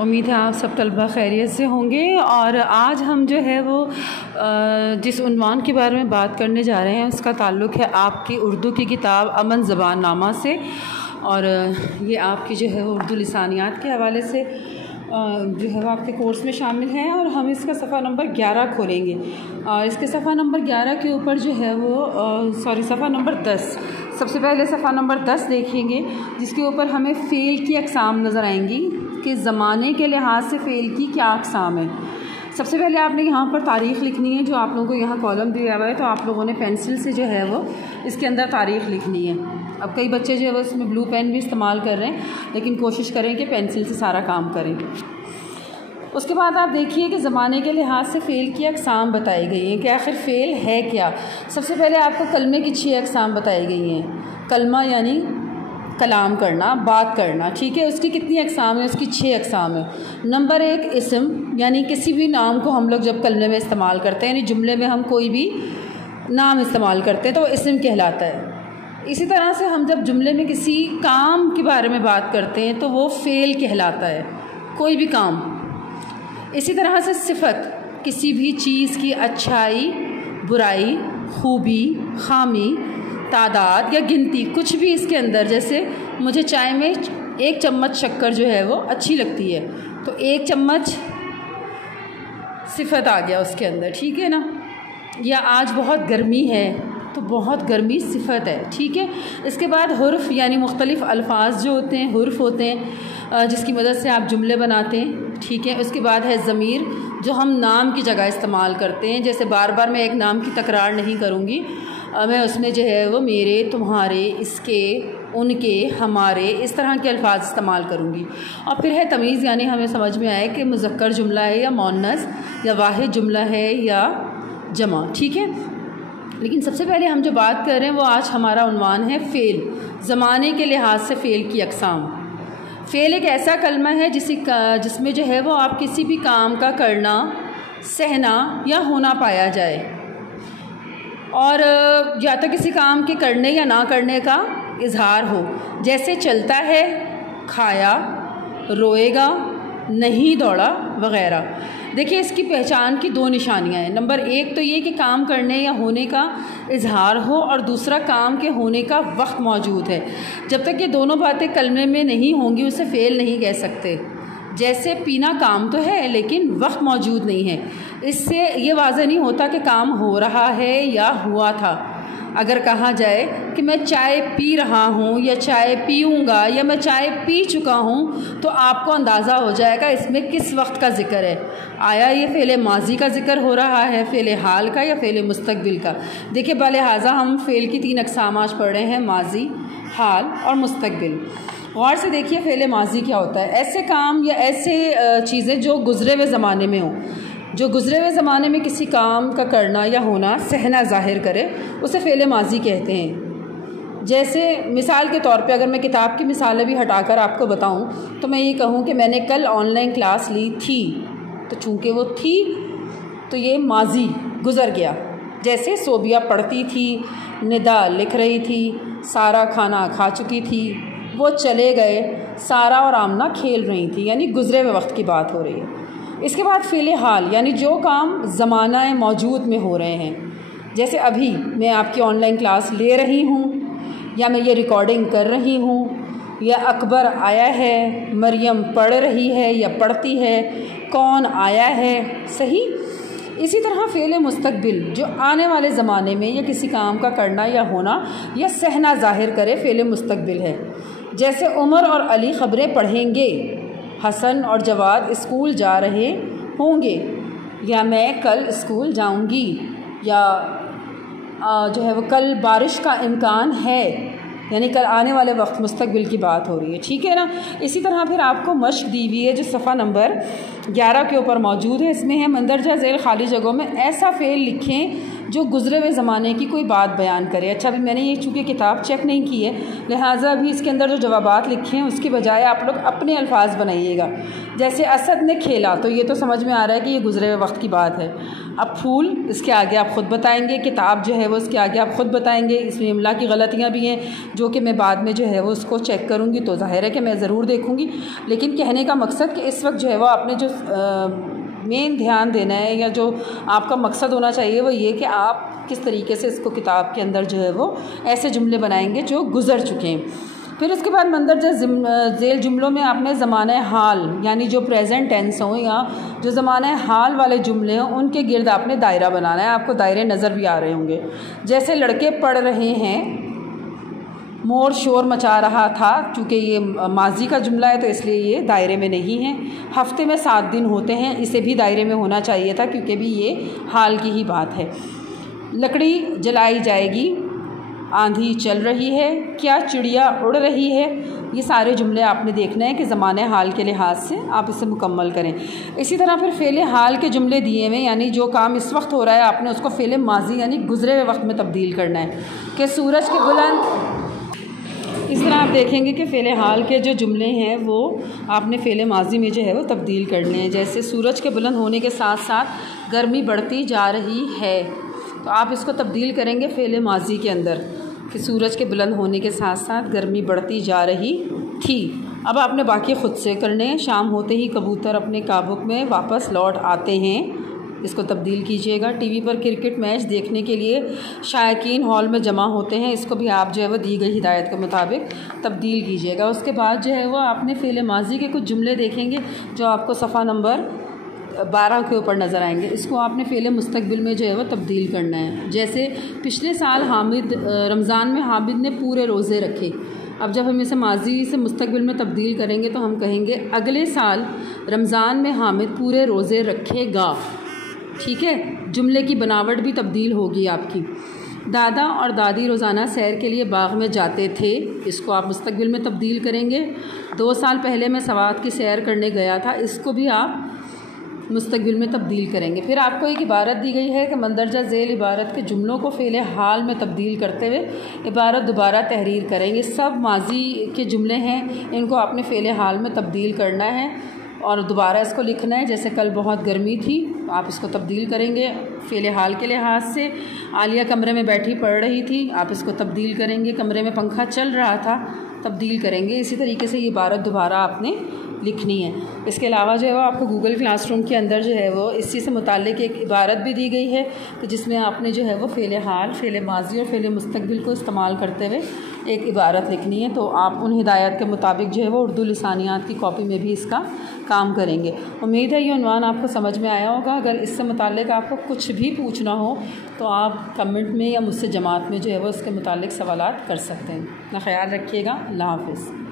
उम्मीद है आप सब तलबा खैरियत से होंगे। और आज हम जो है वो जिस उन्वान के बारे में बात करने जा रहे हैं उसका ताल्लुक़ है आपकी उर्दू की किताब अमन ज़बान नामा से। और ये आपकी जो है वो उर्दू लिसानियात के हवाले से जो है वो आपके कोर्स में शामिल है। और हम इसका सफ़ा नंबर 11 खोलेंगे और इसके सफ़ा नंबर 11 के ऊपर जो है वो सफ़ा नंबर 10, सबसे पहले सफ़ा नंबर 10 देखेंगे जिसके ऊपर हमें फ़ेल की अक़साम नज़र आएंगी कि ज़माने के लिहाज से फ़ेल की क्या अक़साम है। सबसे पहले आपने यहाँ पर तारीख़ लिखनी है, जो आप लोगों को यहाँ कॉलम दिया हुआ है तो आप लोगों ने पेंसिल से जो है वो इसके अंदर तारीख़ लिखनी है। अब कई बच्चे जो है वो इसमें ब्लू पेन भी इस्तेमाल कर रहे हैं, लेकिन कोशिश करें कि पेंसिल से सारा काम करें। उसके बाद आप देखिए कि ज़माने के लिहाज से फ़ेल की अक़साम बताई गई हैं कि आखिर फ़ेल है क्या। सबसे पहले आपको कलमे की 6 अक़साम बताई गई हैं। कलमा यानी कलाम करना, बात करना, ठीक है। उसकी कितनी अक़साम है? उसकी 6 अक़साम है। नंबर 1 इस्म, यानी किसी भी नाम को हम लोग जब कलमे में इस्तेमाल करते हैं, यानी जुमले में हम कोई भी नाम इस्तेमाल करते हैं तो वो इस्म कहलाता है। इसी तरह से हम जब जुमले में किसी काम के बारे में बात करते हैं तो वो फ़ेल कहलाता है, कोई भी काम। इसी तरह से सिफ़त, किसी भी चीज़ की अच्छाई, बुराई, खूबी, खामी, तादाद या गिनती, कुछ भी इसके अंदर, जैसे मुझे चाय में 1 चम्मच शक्कर जो है वो अच्छी लगती है तो 1 चम्मच सिफ़त आ गया उसके अंदर, ठीक है ना। या आज बहुत गर्मी है तो बहुत गर्मी सिफ़त है, ठीक है। इसके बाद हुर्फ़, यानी मुख्तलिफ़ अल्फाज जो होते हैं, हुर्फ़ होते हैं जिसकी मदद से आप जुमले बनाते हैं, ठीक है। उसके बाद है ज़मीर, जो हम नाम की जगह इस्तेमाल करते हैं। जैसे बार बार मैं एक नाम की तकरार नहीं करूँगी, मैं उसमें जो है वो मेरे, तुम्हारे, इसके, उनके, हमारे, इस तरह के अल्फाज इस्तेमाल करूँगी। और फिर है तमीज़, यानी हमें समझ में आए कि मुज़क्कर जुमला है या मुअन्नस, या वाहिद जुमला है या जमा, ठीक है। लेकिन सबसे पहले हम जो बात कर रहे हैं वो आज हमारा उन्वान है फ़ेल, ज़माने के लिहाज से फ़ेल की अक़साम। फ़ेल एक ऐसा कलमा है जिसमें जो है वो आप किसी भी काम का करना, सहना या होना पाया जाए, और या तो किसी काम के करने या ना करने का इजहार हो। जैसे चलता है, खाया, रोएगा, नहीं दौड़ा वग़ैरह। देखिए इसकी पहचान की 2 निशानियाँ हैं। नंबर 1 तो ये कि काम करने या होने का इजहार हो, और दूसरा काम के होने का वक्त मौजूद है। जब तक ये दोनों बातें कलमे में नहीं होंगी उसे फ़ेल नहीं कह सकते। जैसे पीना काम तो है लेकिन वक्त मौजूद नहीं है, इससे ये वाज़ह नहीं होता कि काम हो रहा है या हुआ था। अगर कहा जाए कि मैं चाय पी रहा हूँ या चाय पीऊँगा या मैं चाय पी चुका हूँ तो आपको अंदाज़ा हो जाएगा इसमें किस वक्त का ज़िक्र है। आया ये फ़ेले माजी का ज़िक्र हो रहा है, फ़ेले हाल का, या फ़ेले मुस्तक़बिल का। देखिए बालिहाज़ा हम फ़ेल की 3 अक़साम आज पढ़ रहे हैं, माजी, हाल और मुस्तक़बिल। गौर से देखिए फ़ेले माजी क्या होता है। ऐसे काम या ऐसे चीज़ें जो गुज़रे हुए ज़माने में हों, जो गुज़रे हुए ज़माने में किसी काम का करना या होना, सहना ज़ाहिर करे, उसे फ़ेले माजी कहते हैं। जैसे मिसाल के तौर पे अगर मैं किताब की मिसालें भी हटाकर आपको बताऊं तो मैं ये कहूं कि मैंने कल ऑनलाइन क्लास ली थी, तो चूँकि वो थी तो ये माजी गुज़र गया। जैसे सोबिया पढ़ती थी, निदा लिख रही थी, सारा खाना खा चुकी थी, वो चले गए, सारा और आमना खेल रही थी, यानी गुज़रे हुए वक्त की बात हो रही है। इसके बाद फ़ेले हाल, यानी जो काम ज़माना मौजूद में हो रहे हैं। जैसे अभी मैं आपकी ऑनलाइन क्लास ले रही हूँ, या मैं ये रिकॉर्डिंग कर रही हूँ, या अकबर आया है, मरियम पढ़ रही है या पढ़ती है, कौन आया है, सही। इसी तरह फ़ेले मुस्तक़बिल, जो आने वाले ज़माने में या किसी काम का करना या होना या सहना ज़ाहिर करे, फ़ेले मुस्तक़बिल है। जैसे उमर और अली ख़बरें पढ़ेंगे, हसन और जवाद स्कूल जा रहे होंगे, या मैं कल स्कूल जाऊंगी, या जो है वो कल बारिश का इम्कान है, यानी कल आने वाले वक्त मुस्तक़बिल की बात हो रही है, ठीक है ना। इसी तरह फिर आपको मश्क दी हुई है जो सफ़ा नंबर 11 के ऊपर मौजूद है। इसमें है मंदरजा ज़ैल खाली जगहों में ऐसा फ़ेल लिखें जो गुज़रे हुए ज़माने की कोई बात बयान करे। अच्छा, अभी मैंने ये चूँकि किताब चेक नहीं की है, लिहाजा अभी इसके अंदर जो जवाबात लिखे हैं उसकी बजाय आप लोग अपने अल्फाज बनाइएगा। जैसे असद ने खेला, तो ये तो समझ में आ रहा है कि ये गुज़रे हुए वक्त की बात है। अब फूल, इसके आगे आप ख़ुद बताएंगे। किताब जो है वो इसके आगे आप ख़ुद बताएंगे। इसमें इमला की गलतियाँ भी हैं जो कि मैं बाद में जो है वो उसको चेक करूँगी, तो ज़ाहिर है कि मैं ज़रूर देखूँगी। लेकिन कहने का मकसद कि इस वक्त जो है वो आपने जो मेन ध्यान देना है या जो आपका मकसद होना चाहिए वो ये कि आप किस तरीके से इसको किताब के अंदर जो है वो ऐसे जुमले बनाएंगे जो गुज़र चुके हैं। फिर उसके बाद मंदरजा झेल जुमलों में आपने ज़माने हाल यानी जो प्रेजेंट टेंस हों या जो ज़माने हाल वाले जुमले हों उनके गिर्द आपने दायरा बनाना है। आपको दायरे नज़र भी आ रहे होंगे। जैसे लड़के पढ़ रहे हैं, मोर शोर मचा रहा था, चूँकि ये माजी का जुमला है तो इसलिए ये दायरे में नहीं है। हफ्ते में 7 दिन होते हैं, इसे भी दायरे में होना चाहिए था क्योंकि भी ये हाल की ही बात है। लकड़ी जलाई जाएगी, आंधी चल रही है, क्या चिड़िया उड़ रही है। ये सारे जुमले आपने देखना है कि ज़माने हाल के लिहाज से आप इसे मुकम्मल करें। इसी तरह फिर फ़ेले हाल के जुमले दिए हुए यानी जो काम इस वक्त हो रहा है आपने उसको फ़ेले माजी यानी गुज़रे हुए वक्त में तब्दील करना है कि सूरज के बुलंद। इस तरह आप देखेंगे कि फ़ेले हाल के जो जुमले हैं वो आपने फ़ेले माजी में जो है वो तब्दील करने हैं। जैसे सूरज के बुलंद होने के साथ साथ गर्मी बढ़ती जा रही है, तो आप इसको तब्दील करेंगे फ़ेले माजी के अंदर कि सूरज के बुलंद होने के साथ साथ गर्मी बढ़ती जा रही थी। अब आपने बाकी ख़ुद से करने हैं। शाम होते ही कबूतर अपने काबुक में वापस लौट आते हैं, इसको तब्दील कीजिएगा। टीवी पर क्रिकेट मैच देखने के लिए शायकीन हॉल में जमा होते हैं, इसको भी आप जो है वो दी गई हिदायत के मुताबिक तब्दील कीजिएगा। उसके बाद जो है वो आपने फ़ेले माजी के कुछ जुमले देखेंगे जो आपको सफ़ा नंबर 12 के ऊपर नज़र आएंगे। इसको आपने फ़ेले मुस्तकबिल में जो है वो तब्दील करना है। जैसे पिछले साल रमज़ान में हामिद ने पूरे रोज़े रखे। अब जब हम इसे माजी से मुस्तकबिल में तब्दील करेंगे तो हम कहेंगे अगले साल रमज़ान में हामिद पूरे रोज़े रखेगा। ठीक है, जुमले की बनावट भी तब्दील होगी आपकी। दादा और दादी रोज़ाना सैर के लिए बाग़ में जाते थे, इसको आप मुस्तकबिल में तब्दील करेंगे। 2 साल पहले मैं सवात की सैर करने गया था, इसको भी आप मुस्तकबिल में तब्दील करेंगे। फिर आपको एक इबारत दी गई है कि मंदरजा झेल इबारत के जुमलों को फ़ेले हाल में तब्दील करते हुए इबारत दोबारा तहरीर करेंगे। सब माजी के जुमले हैं, इनको आपने फ़ेले हाल में तब्दील करना है और दोबारा इसको लिखना है। जैसे कल बहुत गर्मी थी, आप इसको तब्दील करेंगे फ़ेले हाल के लिहाज से। आलिया कमरे में बैठी पढ़ रही थी, आप इसको तब्दील करेंगे। कमरे में पंखा चल रहा था, तब्दील करेंगे। इसी तरीके से ये इबारत दोबारा आपने लिखनी है। इसके अलावा जो है वो आपको गूगल क्लासरूम के अंदर जो है वो इसी से मुताल्लिक़ एक इबारत भी दी गई है तो जिसमें आपने जो है वो फ़ेले हाल, फ़ेले माजी और फ़ेले मुस्तकबिल को इस्तेमाल करते हुए एक इबारत लिखनी है। तो आप उन हिदायत के मुताबिक जो है वो उर्दू लिसानियात की कॉपी में भी इसका काम करेंगे। उम्मीद है ये उन्वान आपको समझ में आया होगा। अगर इससे मुताल्लिक़ आपको कुछ भी पूछना हो तो आप कमेंट में या मुझसे जमात में जो है वो इसके मुताल्लिक़ सवालात कर सकते हैं। अपना ख्याल रखिएगा। अल्लाह हाफ़िज़।